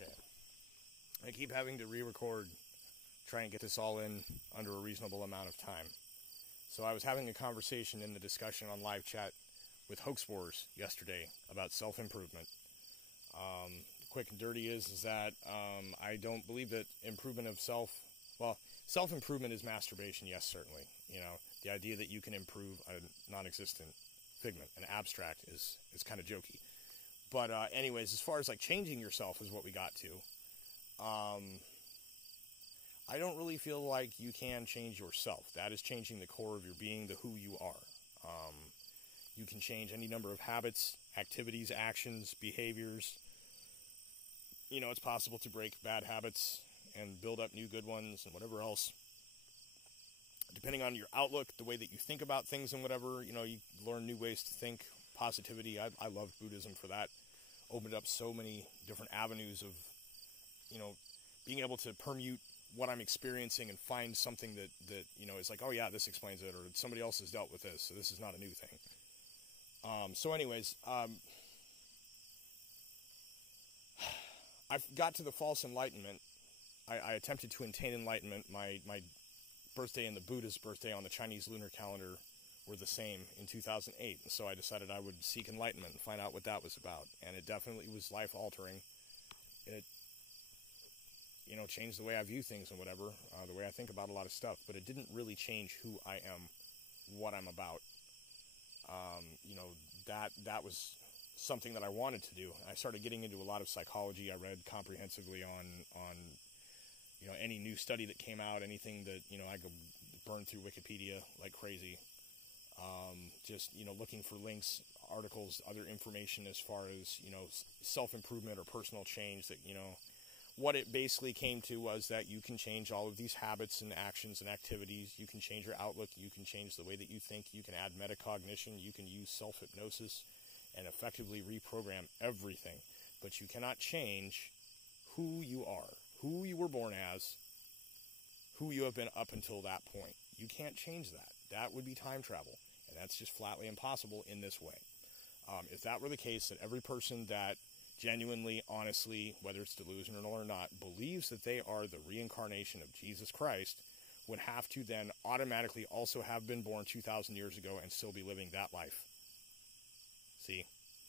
Okay. I keep having to re-record, try and get this all in under a reasonable amount of time. So I was having a conversation in the discussion on live chat with Hoax Wars yesterday about self-improvement. Quick and dirty is that I don't believe that improvement of self-improvement is masturbation, yes, certainly. You know, the idea that you can improve a non-existent figment, an abstract, is kind of jokey. But anyways, as far as like changing yourself is what we got to. I don't really feel like you can change yourself. That is changing the core of your being, the who you are. You can change any number of habits, activities, actions, behaviors. You know, it's possible to break bad habits and build up new good ones and whatever else. Depending on your outlook, the way that you think about things and whatever, you know, you learn new ways to think. Positivity, I love Buddhism for that. Opened up so many different avenues of, you know, being able to permute what I'm experiencing and find something that you know, is like, oh yeah, this explains it, or somebody else has dealt with this, so this is not a new thing. So anyways, I got to the false enlightenment. I attempted to attain enlightenment. My birthday and the Buddha's birthday on the Chinese lunar calendar were the same in 2008. And so I decided I would seek enlightenment and find out what that was about. And it definitely was life-altering. It, you know, changed the way I view things and whatever, the way I think about a lot of stuff. But it didn't really change who I am, what I'm about. You know, that was something that I wanted to do. I started getting into a lot of psychology. I read comprehensively on you know, any new study that came out, anything that, you know, I could burn through Wikipedia like crazy. Just, you know, looking for links, articles, other information as far as, you know, self-improvement or personal change. That, you know, what it basically came to was that you can change all of these habits and actions and activities. You can change your outlook. You can change the way that you think. You can add metacognition. You can use self-hypnosis and effectively reprogram everything. But you cannot change who you are, who you were born as, who you have been up until that point. You can't change that. That would be time travel. And that's just flatly impossible in this way. If that were the case, that every person that genuinely, honestly, whether it's delusional or not, believes that they are the reincarnation of Jesus Christ, would have to then automatically also have been born 2,000 years ago and still be living that life. See,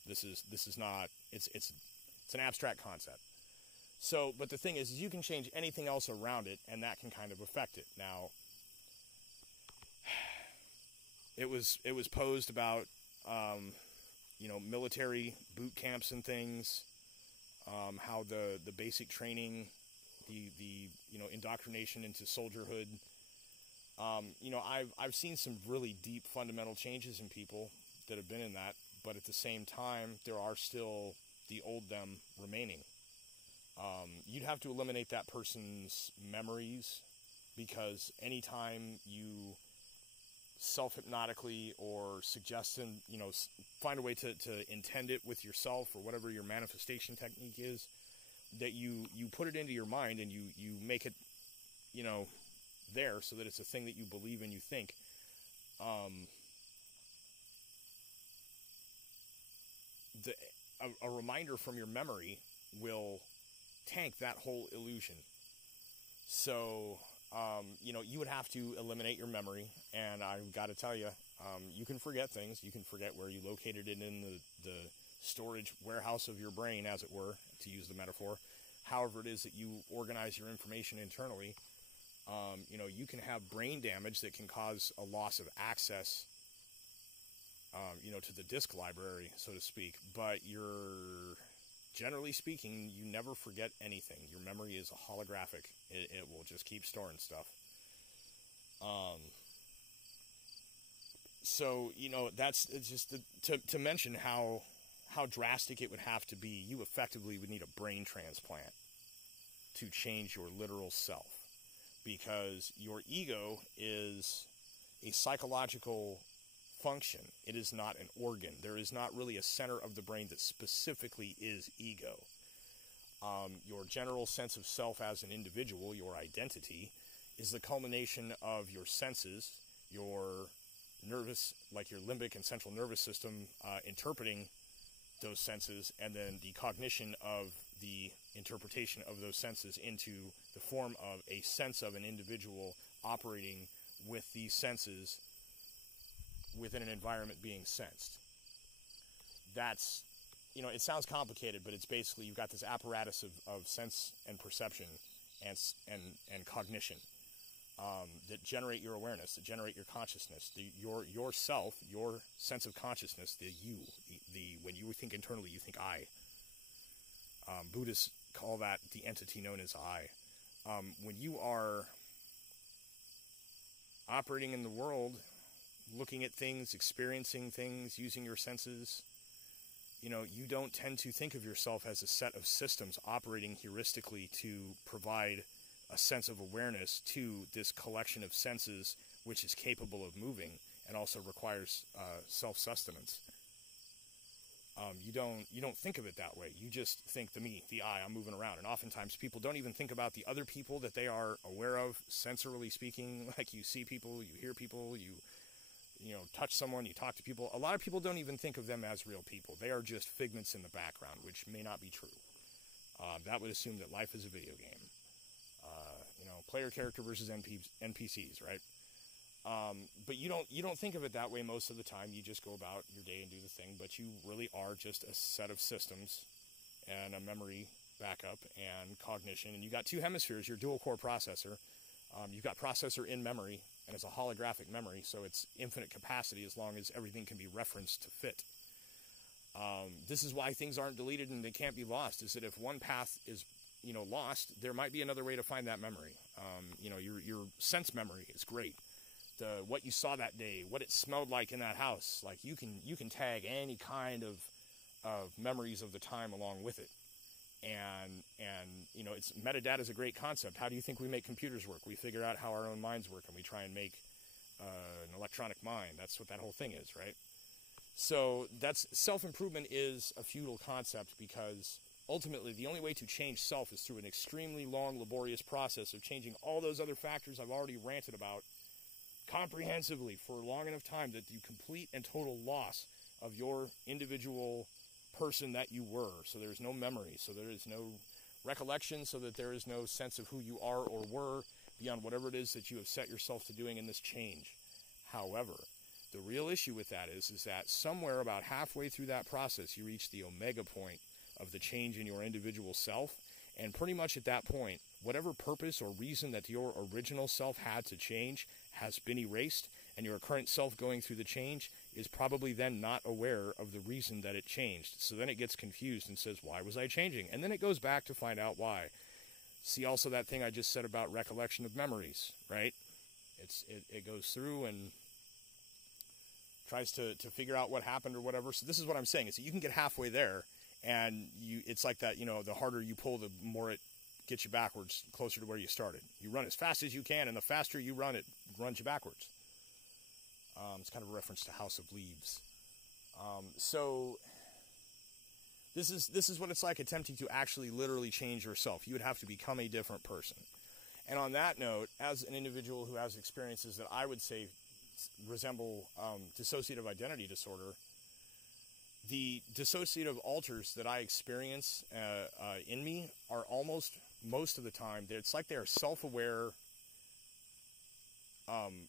this is not, it's an abstract concept. So, but the thing is you can change anything else around it, and that can kind of affect it. Now, it was posed about, you know, military boot camps and things, how the basic training, the you know, indoctrination into soldierhood. You know, I've seen some really deep fundamental changes in people that have been in that, but at the same time, there are still the old them remaining. You'd have to eliminate that person's memories, because anytime you self-hypnotically or suggest and, you know, find a way to intend it with yourself or whatever your manifestation technique is, that you put it into your mind and you make it, you know, there so that it's a thing that you believe and you think. A reminder from your memory will tank that whole illusion. So, you know, you would have to eliminate your memory, and I've got to tell you, you can forget things. You can forget where you located it in the storage warehouse of your brain, as it were, to use the metaphor. However it is that you organize your information internally, you know, you can have brain damage that can cause a loss of access, you know, to the disk library, so to speak. But generally speaking, you never forget anything. Your memory is holographic. It will just keep storing stuff. So, you know, it's just to mention how drastic it would have to be. You effectively would need a brain transplant to change your literal self, because your ego is a psychological function. It is not an organ. There is not really a center of the brain that specifically is ego. Your general sense of self as an individual, your identity, is the culmination of your senses, your nervous, like your limbic and central nervous system, interpreting those senses, and then the cognition of the interpretation of those senses into the form of a sense of an individual operating with these senses within an environment being sensed. That's, it sounds complicated, but it's basically you've got this apparatus of sense and perception and cognition that generate your awareness, that generate your consciousness, your self, your sense of consciousness, the you, when you think internally, you think I. Buddhists call that the entity known as I. When you are operating in the world, looking at things, experiencing things, using your senses, you don't tend to think of yourself as a set of systems operating heuristically to provide a sense of awareness to this collection of senses, which is capable of moving and also requires self-sustenance. You don't think of it that way. You just think the me, the I, I'm moving around. And oftentimes people don't even think about the other people that they are aware of, sensorily speaking. Like you see people, you hear people, you touch someone, you talk to people. A lot of people don't even think of them as real people. They are just figments in the background, which may not be true. That would assume that life is a video game. Player character versus NPCs, right? But you don't think of it that way most of the time. You just go about your day and do the thing, but you really are just a set of systems and a memory backup and cognition. And you got two hemispheres, your dual core processor. You've got processor in memory, and it's a holographic memory, so it's infinite capacity as long as everything can be referenced to fit. This is why things aren't deleted and they can't be lost, is that if one path is lost, there might be another way to find that memory. Your sense memory is great. What you saw that day, what it smelled like in that house, like you can tag any kind of memories of the time along with it. And it's metadata is a great concept. How do you think we make computers work? We figure out how our own minds work, and we try and make an electronic mind. That's what that whole thing is, right? So that's self-improvement is a futile concept, because ultimately the only way to change self is through an extremely long, laborious process of changing all those other factors I've already ranted about comprehensively for long enough time, that the complete and total loss of your individual person that you were. So there's no memory, so there is no recollection, so that there is no sense of who you are or were beyond whatever it is that you have set yourself to doing in this change. However, the real issue with that is that somewhere about halfway through that process, you reach the omega point of the change in your individual self, and pretty much at that point, whatever purpose or reason that your original self had to change has been erased, and your current self going through the change is probably then not aware of the reason that it changed. So then it gets confused and says, why was I changing? And then it goes back to find out why. See also that thing I just said about recollection of memories, right? It goes through and tries to figure out what happened or whatever. So this is what I'm saying, is that you can get halfway there, and it's like that, the harder you pull, the more it gets you backwards, closer to where you started. You run as fast as you can, and the faster you run, it runs you backwards. It's kind of a reference to House of Leaves. So this is what it's like attempting to actually literally change yourself. You would have to become a different person. And on that note, as an individual who has experiences that I would say resemble dissociative identity disorder, the dissociative alters that I experience in me are almost, most of the time, it's like they're self-aware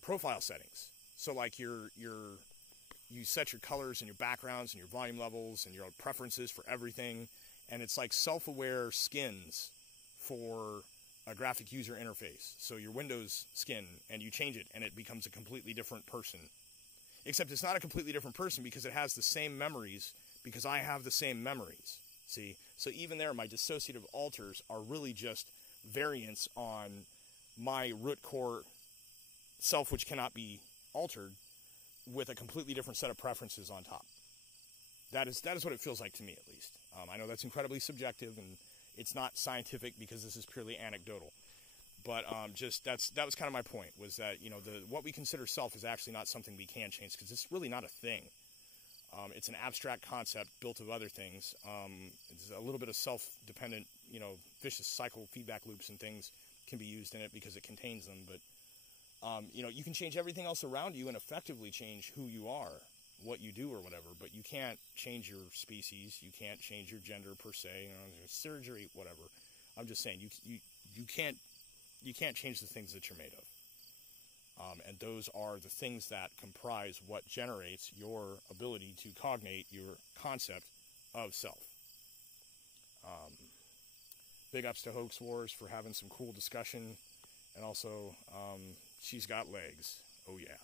profile settings. So like you set your colors and your backgrounds and your volume levels and your preferences for everything, and it's like self-aware skins for a graphic user interface. So your Windows skin, and you change it, and it becomes a completely different person. Except it's not a completely different person, because it has the same memories, because I have the same memories. See? So even there, my dissociative alters are really just variants on my root core self, which cannot be altered, with a completely different set of preferences on top. That is what it feels like to me, at least. I know that's incredibly subjective, and it's not scientific, because this is purely anecdotal. But that was kind of my point, was that what we consider self is actually not something we can change, because it's really not a thing. It's an abstract concept built of other things. It's a little bit of self-dependent, vicious cycle feedback loops and things can be used in it because it contains them. But you can change everything else around you and effectively change who you are. what you do or whatever, but you can't change your species. You can't change your gender per se. You know, surgery, whatever. I'm just saying you can't change the things that you're made of. And those are the things that comprise what generates your ability to cognate your concept of self. Big ups to Hoax Wars for having some cool discussion. And also, she's got legs. Oh, yeah.